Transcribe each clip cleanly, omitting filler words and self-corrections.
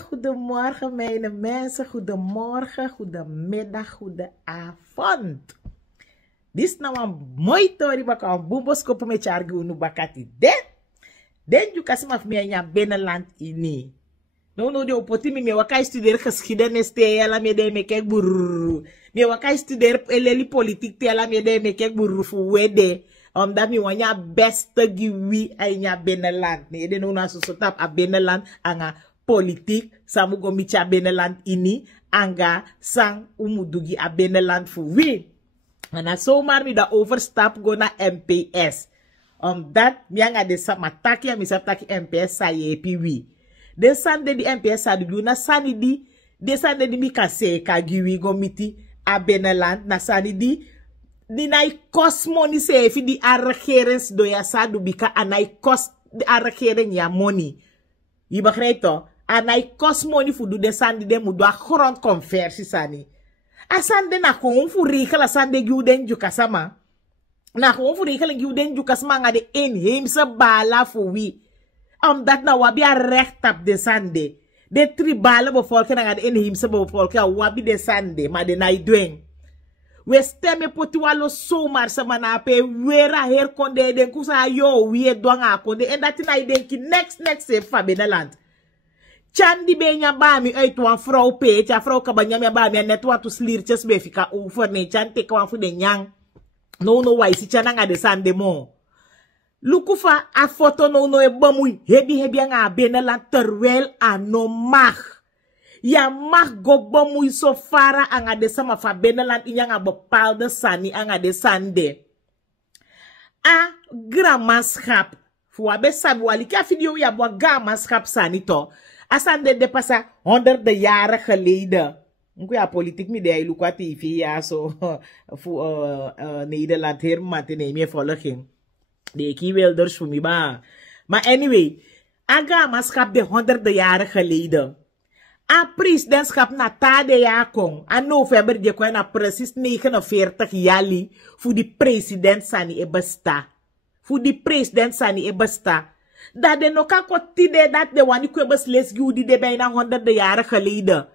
goedemorgen mijn mensen, goedemorgen, goedemiddag, goedenavond. Dit is nou een mooi tori baka een boomboskoppen met chargi unu bakati. Den ju kasma me nya binnenland ini. No de opotimi me wakai studeren geschiedenis te ala me de me kek burru. Me wakai studeren eleli politiek te ala me de me kek burru fu wede. Omdat mi wanya beste giwi ay nya binnenland. Ne de no na so tap a binnenland anga politiek samugo micha binnenland ini anga sang umudugi a binnenland fu wi. En zomaar mi da overstap go na MPS. Omdat mi anga de samataki en mi saptaki MPS sa ye pi de sande di MPS sa du na sani di de sande di mi kase ka giwi go miti a binnenland na sani di nai kosmo ni se fi di arregerings do ya sa du bika anai kos de arregering ya money. Je begrijpt toch? Anai kosmo ni fu du de sande de mu do a grondconversie sani. Asande na kon fu rikala sande giuden juka sama. Na kon fu rikala giuden juka sama nga de inheemse bala fu wi. Omdat na wabi a recht op de sande. De tribale bevolking na nga de inheemse bevolking a wabi de sande. Ma de na idweng. We stemme poti walo somar sa manape. Wera her konde den kusa yo wie doanga konde. En dat na idenki next se fa binnenland. Chandi benya bami uit wan vrouw peet. Ja vrouw kabanyami bami net wat to sliertjes be fika over ne. Chan teke wan fu de nyang. No waisi chananga de sande mo. Lukufa a foto no e bomui hebi nga binnenland terwijl ano mag. Ya mag go bomui so fara anga de sama fa binnenland in nga bepaalde sani anga de sande. A grammaschap. Fwa be sabi wali ka video ya bwa grammaschap sani to. Asande de pasa 100 jaren geleden. Ik ja politiek mi de lukwa TV ja so fu Nederland her matine me volging. De kiewilders voor mij ba. Maar anyway, aga maskap de 100 jaren geleden. A presidentschap na tade ja kon. A november de kon na precies 49 jali voor die president sani e besta. Voor die president sani e besta. Dat de noka kotide dat de wani kwe besles giudi de bijna 100 jaren geleden.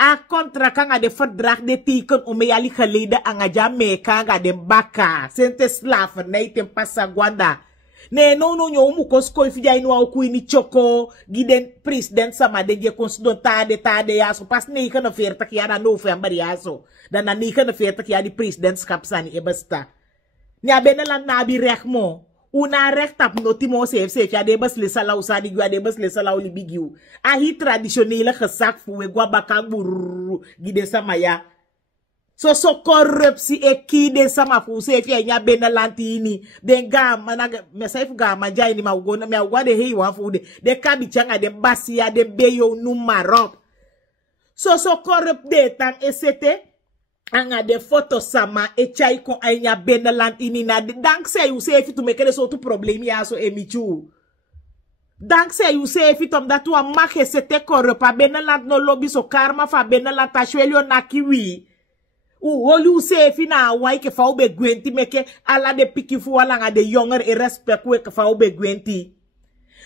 A contract anga de verdrag de teken om jali geleden anga Jamaica anga de baka. Sente slavernij ten pasagwanda. Nee, no, mu kosko ifija inu au kuini choko. Giden president sama de je konsidon tade ya so. Pas 49 jaar na november ya so. Dan na 49 jaar die presidentschap sani e besta. Nya binnenland na bi recht mo. Una recht op notimo se ja de bas le sala usadi gwa de bas le sala oli bigiu. A hi traditionele gesak fu we gwa bakanguru gide sama ya. So corruptie e ki de sama fu se fia nya binnenland ini. Den gama na me sai fu gama jai ni ma ugona me ugwa de hei wan fu de kabi changa de basia de beyo numarop. So corrupt de tan esete anga de foto sama e chai kon anya binnenland ini na dankzij u se tu mekere so tu problem ya so emichu. Dankzij u se tom dat wa make se te corrupt a binnenland no lobby so karma fa binnenland ta shwelio na kiwi. U holi u se na wai ke fa ube gwenti meke ala de piki fu wala nga de jonger e respect we ke fa ube gwenti.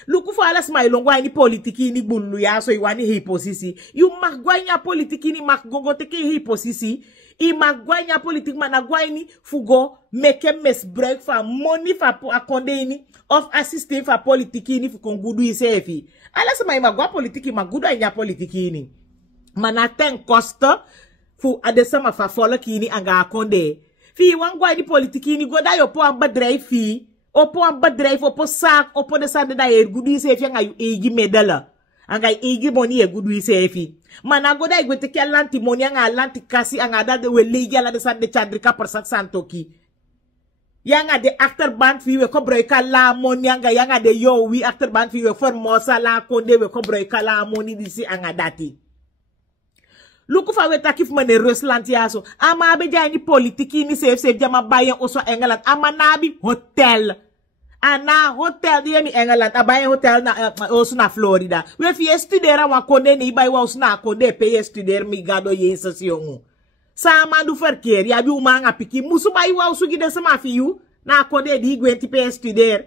Luku fu ala sma ilongwa ni politiki ni bulu ya so iwani hi posisi. Yu magwanya politiki ni makgogo teke hi posisi. I magwanya politik managwaini fugo meke misbruik van money fa akonde ini of assisting fa politiki ini fu kongudu isefi. Ala sama magwa politiki magudu anya politiki ini. Mana ten kosta fu adesama fa follow ini anga akonde. Fi wangwa ini politiki ini goda yo po ambedrijf fi. Opo ambedrijf opo sak opo de sande da gudu isefi anga yu egi medala. Anga igi money e gudu isefi. Mana goda igwete ke lanti money anga lanti kasi anga da de we legi ala de sande chandrika persak santoki. Yanga de achterband fi we ko broika la money anga yanga de yo wi achterband fi we formosa la konde we ko broika la money disi anga dati. Luku fa we takif mane Rusland yaso. Ama be jani politiki ni safe jama bayen oso Engeland. Ama nabi hotel. Ana hotel di mi Engeland. Abayen hotel na oso na Florida. We fi studera wa konde ni ibai wa oso na konde pe studer mi gado yesus yongu. Sama du verkeer ya bi umanga piki. Musu bai wa oso gide sama fi yu. Na konde di gwenti pe studer.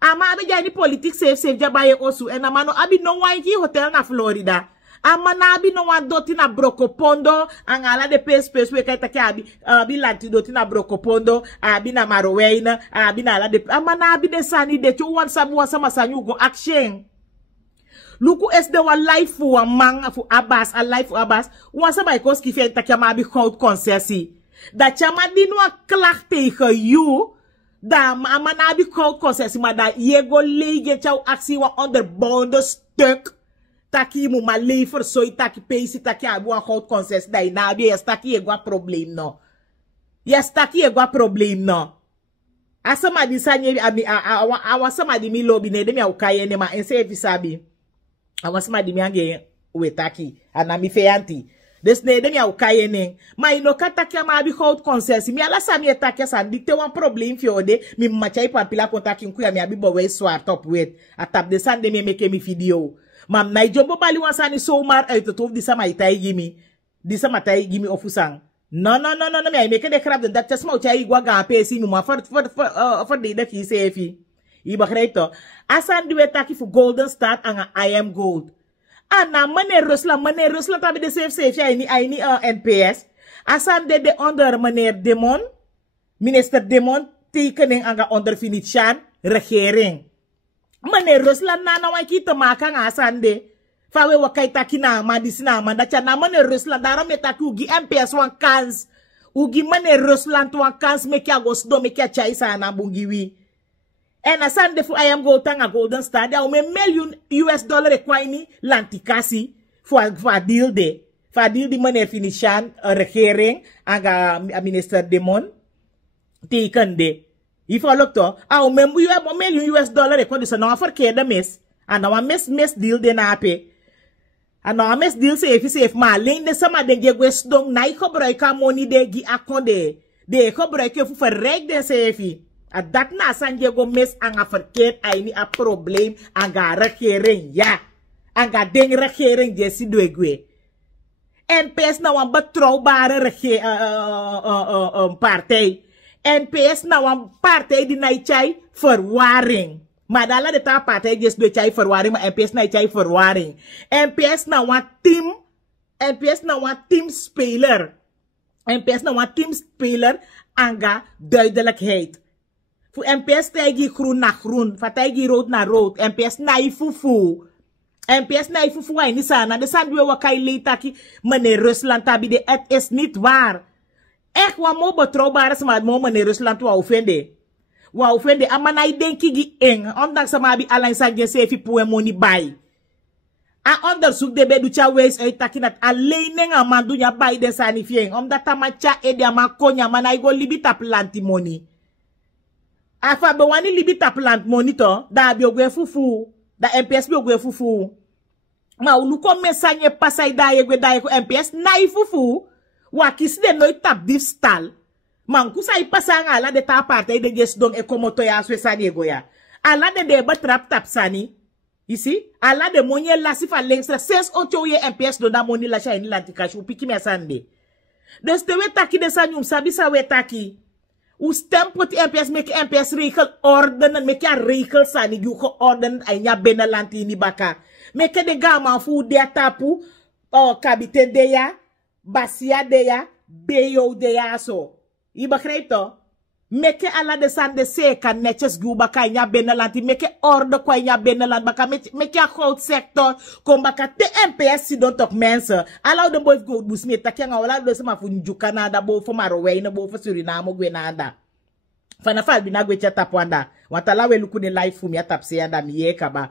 Ama abi jani politics safe jabaye osu. En amano abi no wanki hotel na Florida. Ama na abi no wan doti na Brokopondo. Angala de pes we kaita ki abi lanti doti na Brokopondo. Abi na Maroweina. Abi na ala de. Ama na abi de sani de. Chu wan sabu wan sama sanyu go action. Luku es de wan life fu wan mang fu Abbas. A life fu Abbas. Wan sama ikos ki fe taki ama abi koud konsesi. Da chama di no a klak tegen you. Da ama na abi koud konsesi. Ma da yego lege chau aksi wan onderbouwde stuk. Taki mu ma lever so taki peisi taki abu an koud konsesi. Da ina abi yes taki egwa problem no. Yes taki egwa problem no. Asama di sanye awasama di mi lobi ne demi aukaye ne ma ense efisabi. Awasama di mi ange we taki. Anami feyanti. Des ne demi aukaye ne. Ma ino kataki ama abi koud konsesi. Mi ala sami etaki san dikte wan problem fiode. Mi machai pampila kontaki nkuya mi abi bowe swar top wet. Atap de san de mi meke mi video. Mam na jombo bali wansani so mar uit tof di sama itai gimi. Di sama tai gimi ofusang. No, me I make de krab de dat tasma uchai gwa ga pesi mi ma for de ki sefi. Iba kreito. Asan duwe taki fu golden start anga I am gold. Ana mane Rusla tabi de safe aini NPS. Asan de onder meneer Demon. Minister Demon tekening anga onder finitian regering. Meneer Rusland na wan kita maka nga sande. Fawe wakay taki na madisina mandacha na meneer Rusland dara metaki ugi MPS wan kans. Ugi meneer Rusland wan kans meki agos do meki achai sana bungiwi. En asande fu I am go tanga golden star da $1 million ekwaini lantikasi for deal de. For deal di meneer finishan regering anga minister Demon teken de. If I look to, $1 million ekwa disa na verkeerde mis. En na mis deal de na pe. En na mis deal safe ma alleen de sama den je gwesdong na gebruika money de gi akonde. De gebruike fu verrijk den safe. En dat na san je go mis anga verkeerd aini a probleem anga regering ja. Anga den regering je si doegwe. NPS na wan betrouwbare partij. NPS na wan partij die na ichai verwaring. Maar dala de ta partij die do ichai verwaring, maar NPS na ichai verwaring. NPS na wan team speler. NPS na wan team speler anga duidelijkheid. Voor NPS tegi groen na groen, fategi rood na rood. NPS na ifufu. NPS na ifufu wa ini sana. De sandwe wakai leitaki meneer Rusland tabi de het is niet waar. Echt wat mo betrouwbaar is, maar mo meneer Rusland wa offende. Wa offende, ama na denki gi eng. Ondanks sama abi alain sangye sefi puwe money buy. A onderzoek de bedu cha wees uitaki dat alleen neng amandu nya buy den sani fieng. Omdat tamacha edi ama konya mana igo libita planti money. Afa be wani libita plant money to, da bi ogwe fufu. Da MPS bi ogwe fufu. Ma uluko mesanye pasay da yegwe ko MPS na ifufu. Wa kisi de noi tap dif stal. Man kusa ipasa nga ala de ta parte de jes dong ekomoto ya aswe sani goya. Ala de batrap tap sani. Isi? Ala de monye la sifa lengstra. Sens oncho ye MPS do da moni la shayni lantikashu. Piki me sande. Dus de wetaki de sanyum sabi sa wetaki. U stem put MPS make MPS regel ordenen. Make ya regel sani. Yu ko ordenen ay nya benelanti ni baka. Make de gama fu de tapu. Kabite de ya. Basia deya, beyo deya so. I begrijpt toch? Meke ala de sande seka netjes guba kanya benelanti. Meke orde kwanya beneland. Baka meke goud sector. Kom baka te MPS si don toch mensen. Ala de boy go busmet. Tak yang awala do sama funju Canada boven Maroweina boven Suriname gwenanda. Vanafal bina gwecha tapwanda. Wantala we luku de life fumi atapse anda miye kaba.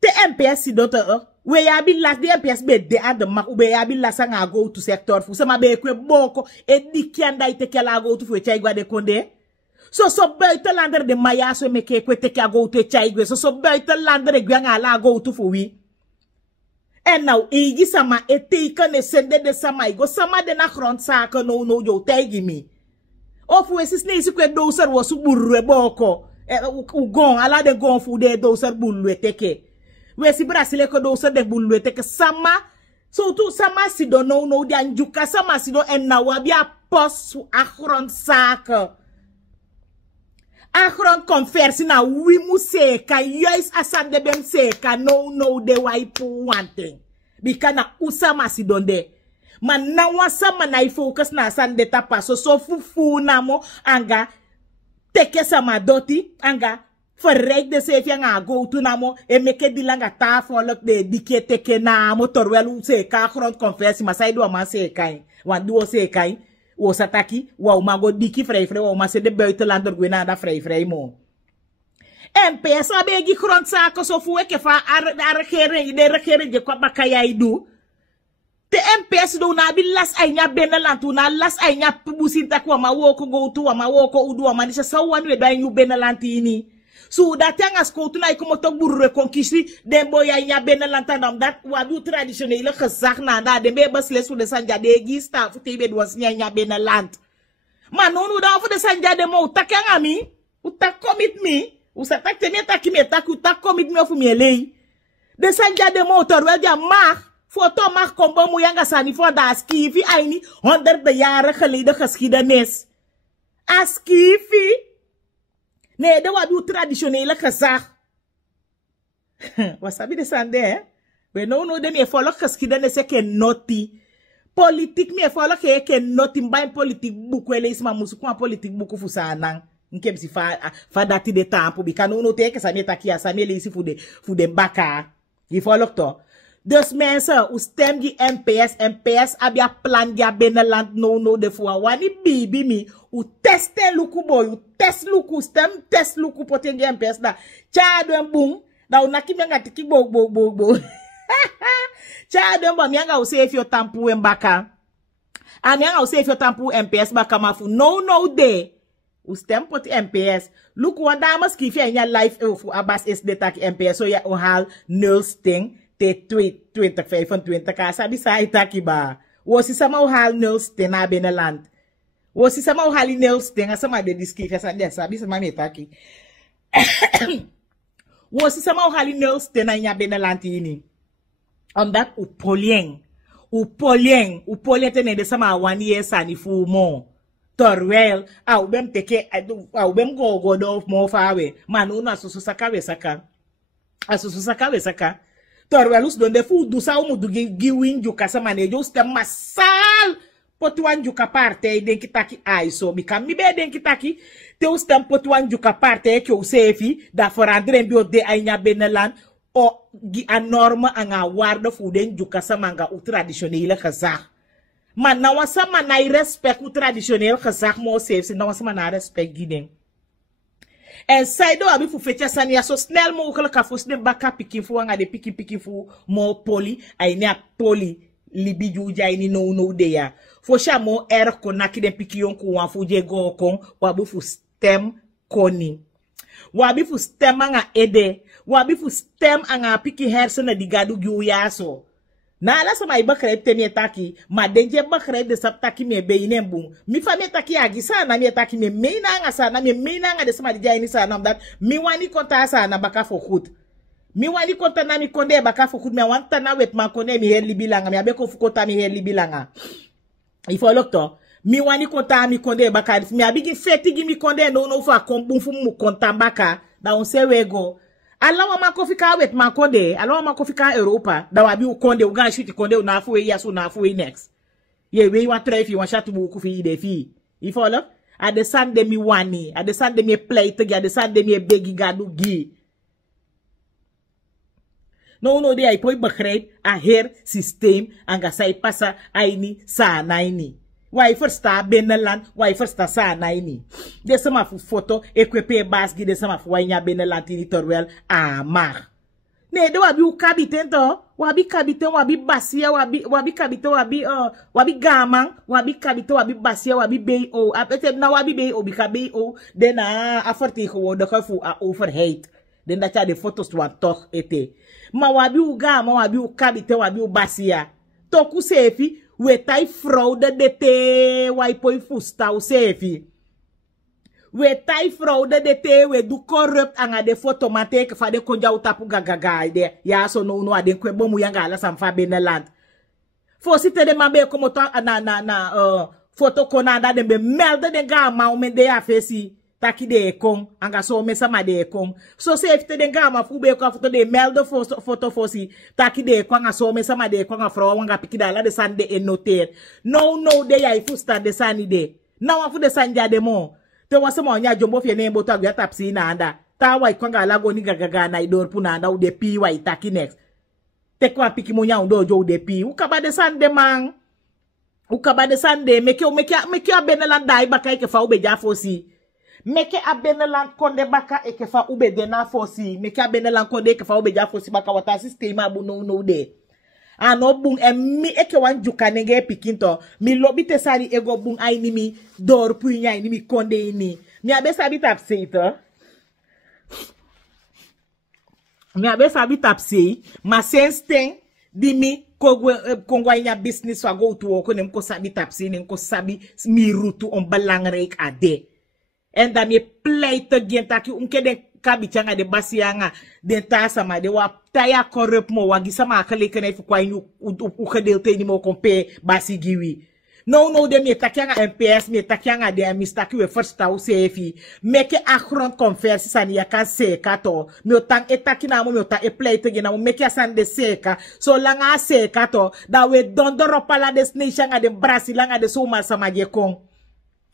Te MPS si don toch. We ya bi las de MPS be de ad mak ube ya bi las nga go to sector fu sama be kwe boko e dikianda ite kala go to fu chaigwa de konde so buiten lander de maya so meke kwe te ka go to chaigwe so buiten lander gwa nga la go to fu wi en nou igi sama e teken e sende de sama igo sama de na grond sake no yo tegi mi of we sis ne kwe doser wo su burre boko u gon ala de gon fu de doser bulwe teke. We si Brasile ko do se de bulwe teke sama. So tu sama si do no di anjuka sama si do en na wabia pos su akron sak. Agron conversie na we mu seka juist asan de bem seka no de waipu one thing. Bika na usa masidonde. Man na wasa manai focus na asan de tapa so fufu na mo anga teke sama doti anga verrijk de sefi anga go to na mo e meke dilanga ta volk de dike teke na mo torwelu seka agron conversie masai do ma seka wan duo seka o sataki wa mago diki vrij wa ma se de buitenlander gwena da vrij mo MPS abegi grondzaken so fu ke fa regering de regering je kwa bakaya idu te MPS do na bi las ainya binnenland tu na las ainya pubusinta kwa ma woko go tu ma woko udu ma nisha sawan we da nyu binnenland ini so dat yang as ko tu na ikomo to buru reconquistie den boy ainya binnenland tandam dat wa du traditionele gezag na da de be basles fu de sanja de gi sta fu te be do nya binnenland man no da fu de sanja de mo takangami utak commit me usa tak te metaki metaki utak commit me fu me lei de sanja de motor wel ja mag foto mag kombo mu yanga sani voor da skifi aini 100 jaren geleden geschiedenis askifi nee de wabi traditionele gezag wasabi de sande we no de me follow geschiedenis ke noti politik me follow ke noti mbay politik buku ele isma musu kwa politik buku fusana nkem si fa dati de tempo bi kanu te ke sa metaki asane le isi fu de baka yi follow to. Dus mensen, u stem die MPS abia plan dia binnenland no de fwa wani bibi mi, u teste luku boy, u test luku stem, test luku potengi MPS da, chadwen bung, da u naki mianga tiki bo. Chadwen ba mianga u sefyo tampu mbaka, a mianga u sefyo tampu MPS baka mafu, no de, u stem poti MPS, luku wanda mas kifi enya life fu abas is de taki MPS, so ya u hal nul sting, te 2025 ka sabi sa itaki ba wo si sama hal nils te na binnenland wo si sama hal nils te nga sama de diski ka sabi sama metaki wo si sama hal nils te na nya binnenland ini omdat u polien te ne de sama wanie sani fu mo torwel au bem teke au bem go do mo fawe manu na susu sakawe saka torwelus donde fu du sa umu du giwin juka sa manejo uste masal potuan juka parte den kitaki aiso bikam mi be den kitaki te uste potuan juka parte ke usefi da forandre mbio de ainya binnenland o gi a norma anga warda fu den juka sa manga u traditionele gezag man na wasa manai respect u traditionele gezag mo sefi na wasa manai respect giden. En zij do abi fu fecha sani so snel mogelijk ka fu sne baka pikin fu anga de pikin fu mo poli ai ne poli libi juja ini no de ya fo sha mo ko naki den pikin ku wan fu je go kon wabi fu stem koni wabi fu stem anga ede wabi fu stem anga pikin hersena di gadu gyu yaso na ala sama ibakre te mi taki ma denje bakre de saptaki me be inembu mi fa me taki agi sana mi taki me meina nga sana me meina nga de sama di jaini sana that mi wani konta sana baka fo goed mi wani konta na mi konde baka fo goed me wanta na wet ma konde mi herli bilanga mi abeko fu konta mi herli bilanga ifo lokto mi wani konta mi konde baka mi abigi feti gi mi konde no fa kombu fu mu konta baka da on se wego alawa makofika wet makonde alawa makofika Europa da wabi ukonde uga shuti konde unafu we yasu unafu we next ye we wa try fi wan shatu bu ku fi de fi you follow at the sande mi wani at the sande mi play to at the sande mi begi gadu gi no de ai poi begrijp a her systeem anga sai passa aini sa naini wai firsta binnenland wai firsta sa naini de sama fu foto ekwepe basgi de sama fu wainya binnenland ni torwel a mar ne de wabi ukabiten to wabi kabiten wabi basia wabi kabiten wabi gamang wabi kabiten wabi basia wabi bo apete na wabi bo bika bo de na afarti ko de ko fu a overhead den da cha de fotos wan toch ete ma wabi ugama wabi ukabiten wabi basia to ku sefi we tai fraude de te wai poi fusta u sefi we tai fraude de te we du corrupt anga de foto mate ke fa de konja utapu gagaga de ya so no ade kwe bomu yanga ala sam fa binnenland fo site de mabe komo to na foto konanda de be melde de ga ma o me de afesi taki de kong anga so me sama de kong so se ifte den gama fu be ko foto de melde foto fosi taki de kong anga so me sama de kong afro wanga pikida la de sande e noter no de ya ifu stand de sani de na wa fu de sanja de mo te wa sama nya jombo fie ne mboto agya tapsi na anda ta wa ikonga la go ni gagaga na idor pu na anda u de pi wa itaki next te kwa piki mo nya ndo jo de pi u kaba de sande mang u kaba de sande meke a binnenland dai baka ke fa u be ja fosi meke a binnenland konde baka e ke fa ube de na fosi meke a binnenland konde ke fa ube ja fosi baka wata sistema bu no de ano bung mi eke wan juka nenge pikinto mi lobite sari ego bung ai ni mi dor punya ni mi konde ni mi abe sabi tapse ito mi abe sabi tapse ma sensten di mi kongwa inya business wa go to ko nem ko sabi tapse nem ko sabi mi rutu on belangrijk ade. En dan je pleit again taki unke den kabichanga de basianga den tasa ma de wa taya korrup mo wagi sama kaleke na kwa inu u gedeelte ni mo kompe basi giwi. No de me takianga MPS me takianga de mistaki we first tau sefi meke akron converse sani ya kan seka to me otang etaki na mo me otang e pleit again na mo meke asan de seka so langa seka to da we dondoro pala destination nga de Brasilanga de soma sama je kong.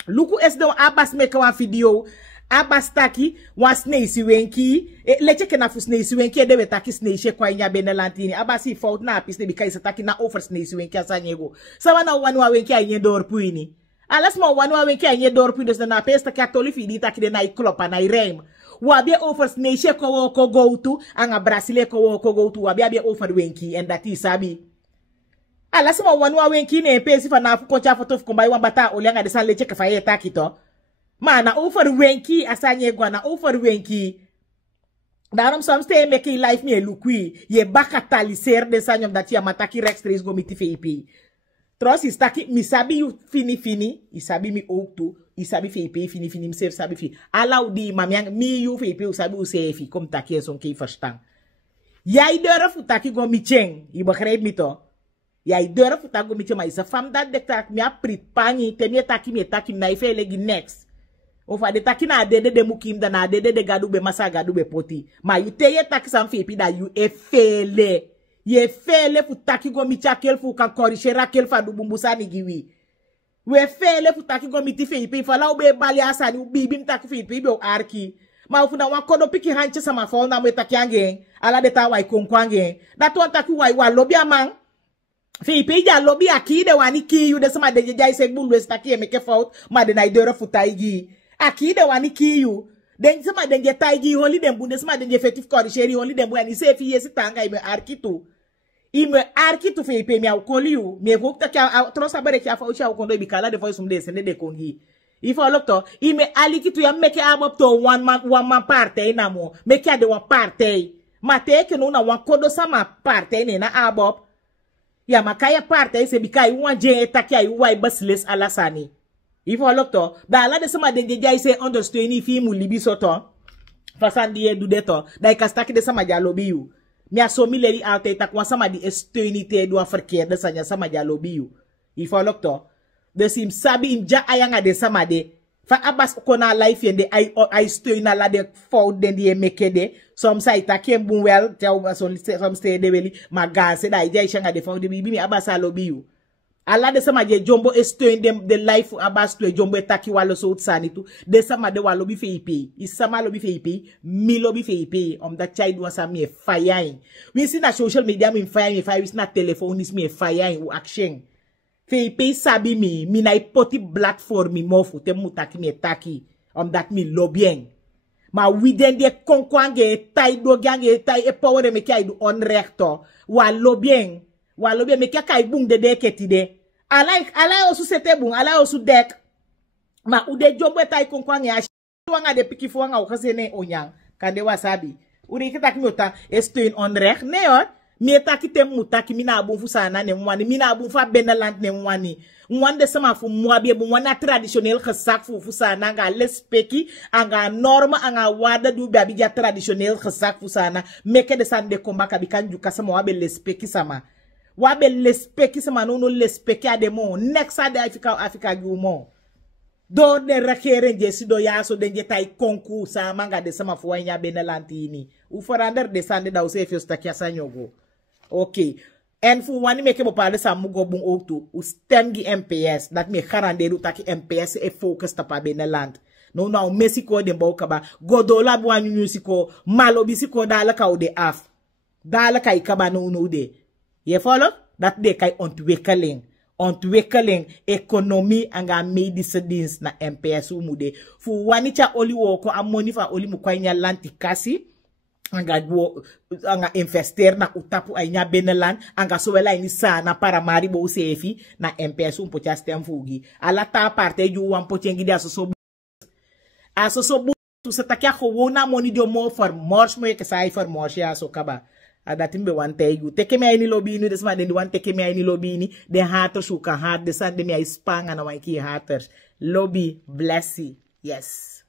Luku esde abas meke wan video abas taki wan snake wenki leche ke na fu snake wenki de we taki snake kwa nya benelantini abasi fault na piste bi kaisa taki na offer snake wenki asanyego sawa na wanu wenki anye dor puini alas mo wanu wenki anye dor puini de na pesta katoli fidi taki de na iklopa na irem wabe offer snake ko go to anga Brasile ko go to wabe offer wenki and that is sabi ala sama wanu wenki ne pesi fa na fu koncha foto fu kombai wambata olianga de san leche ke fa yeta kito mana offer wenki asanye gwana offer wenki darom some stay make life me lukui ye bakataliser de sanyom dati ya mataki rex trace go miti feipi tros is taki misabi you fini isabi mi oktu isabi feipi fini mi sef sabi fi ala udi mamiang mi you feipi usabi usefi kom taki son ke verstaan yai deur fu taki go mi cheng i begrijp mi to yai deur fu taki go mi cheng ma isa fam dat de tak mi aprit pani te mi taki na ife legi next of ade taki na adede de mukim da na adede de gadu be masa gadu be poti ma you te ye taki sam fepi da you ye fele fu taki go mi chakel fu kan korishera kel fa du bumbusani giwi we fele fu taki go mi ti fepi fa la ube bali asani ubibim taki fepi be arki ma fu na wakodo piki hanche sama fa na me taki ange ala de ta wai konkwange that one taki wai wa lobi amang fepi ja lobi akide wani ki you de sama de jai se bulu staki e meke fault ma de na idoro fu taigi aki de wani kiyu den sama den je taigi holi den bunde sama den je fetif korisheri holi den bu ani se fi yesi tanga ime arkitu fe pe mi au koliu mi ko ta ka trosa bare ka fa ucha kondo bikala de voice umde sende de kongi ifo lokto ime alikitu ya meke abop to one man parte na mo meke de one parte mate ke no na wan kodo sama parte ne na abop ya makaya parte se bikai wan je takia yu wai basles alasani ifo lokto da la de sama de jai se understand ni fi mu libi soto fasan die du deto dai kastaki de sama jalobi yu mi asomi leri alte tak wa sama di estenite do verkeer de sanya sama jalobi yu ifo lokto de sim sabi imja ayanga de sama de fa abas kona life yende ai steun na la de fo de die mekede som sai takem bun wel taw som stay de weli magase dai jai shanga de fo de bibi mi abas alobi yu ala de sama je jombo estoin de life abas to jombo etaki walo so utsani tu de sama de walo bi feipi isama lo bi feipi mi lo bi feipi da child was a me fayain we see na social media me fayain we na telephone is me fayain u action feipi sabi mi na ipoti black for mi mofu te mutaki me taki that mi lo bien ma we den de konkwange tai do gange tai e power me kai du on recto wa lo bien me kai bung de ketide ala osu sete bung ala osu dek ma ude jombo tai konkwange a wanga de piki fo nga o kasene onyang kande wasabi uri kita kimota estoin on rek neon mi etaki tem mutaki mina abun fu sana ne mwani mina abun fa binnenland ne mwani mwande sama fu mwabi bu mwana traditionnel gesak fu sana nga lespeki anga norma anga wada du babi ja traditionnel gesak fu sana meke de sande komba kabikan juka sama wabe lespeki sama wabe lespeki sama no lespeki ademo next ade Africa gumo Do de rakeren je si do ya so den je tai konku sa manga de sama fo nya benelantini. U forander de sande da use fios takia sanyogo. Okay. En fu wani meke bepaalde sa mugo bung ook toe. U stem gi MPS. Dat me garanderu taki MPS e focus tapa binnenland. No nou Mexico den bau kaba. Godola buan musiko. Malobi siko dala ka de af. Dala ka ikaba no de. Je follow? Dat de kai ontwikkeling. Ontwikkeling, economie en ga medische dienst na MPS umude. Fu wani cha oli woko amoni fa oli mukwanya lantikasi. Anga investeer na utapu ay nya binnenland anga sowela ini sana para mari bo sefi na MPS un pocha stem fugi ala ta parte ju wan pochengi dia so bu tu se takia gewona moni dio mo for mors mo ke sai for mors ya so kaba adatimbe wan tegu teke me ini lobby ni desma den wan teke me ini lobby ni de haters u kan hat de san de me ispanga na wan ki haters lobby blessy yes.